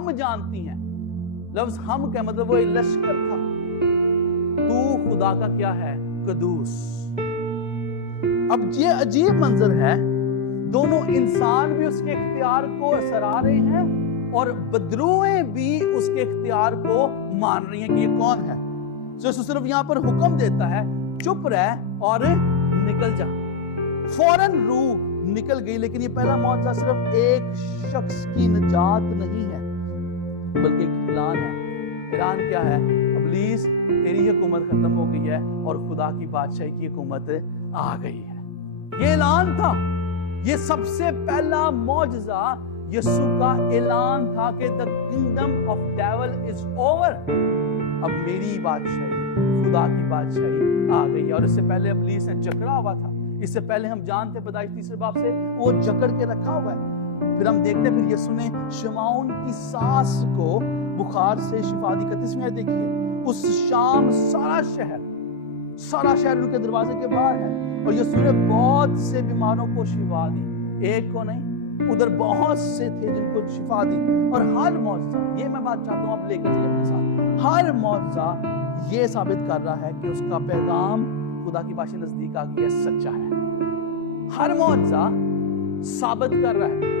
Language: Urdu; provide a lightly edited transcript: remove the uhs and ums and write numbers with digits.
ہم جانتی ہیں. لفظ ہم کا مطلب وہ لشکر تھا. تو خدا کا کیا ہے؟ قدوس. اب یہ عجیب منظر ہے, دونوں انسان بھی اس کے اختیار کو سراہ رہے ہیں اور بدروہیں بھی اس کے اختیار کو مان رہی ہیں کہ یہ کون ہے. جو صرف یہاں پر حکم دیتا ہے چپ رہ اور نکل جا. فوراً روح نکل گئی. لیکن یہ پہلا معجزہ صرف ایک شخص کی نجات نہیں ہے بلکہ ایک اعلان ہے. اعلان کیا ہے؟ ابلیس تیری حکومت ختم ہو گئی ہے اور خدا کی بادشاہی کی حکومت آ گئی ہے. یہ اعلان تھا. یہ سب سے پہلا معجزہ یسوع کا اعلان تھا کہ the kingdom of devil is over. اب میری بادشاہی, خدا کی بادشاہی آ گئی ہے. اور اس سے پہلے ابلیس نے جکڑا ہوا تھا. اس سے پہلے ہم جانتے ہیں پیدائش 3 باب سے وہ جکڑ کے رکھا ہوا ہے. پھر ہم دیکھتے ہیں پھر یسوع نے شمعون کی ساس کو بخار سے شفا دی. 31ویں آیت دیکھیے. اس شام سارا شہر ان کے دروازے کے باہر ہے اور یسوع نے بہت سے بیماروں کو شفا دی. ایک کو نہیں, ادھر بہت سے تھے جن کو شفا دی. اور ہر معجزہ, یہ میں بات چاہتا ہوں آپ لے کر چلیں اپنے ساتھ, ہر معجزہ یہ ثابت کر رہا ہے کہ اس کا پیغام خدا کی بادشاہی نزدیک آ گئی ہے, سچا ہے. ہر معجزہ ثابت کر رہا ہے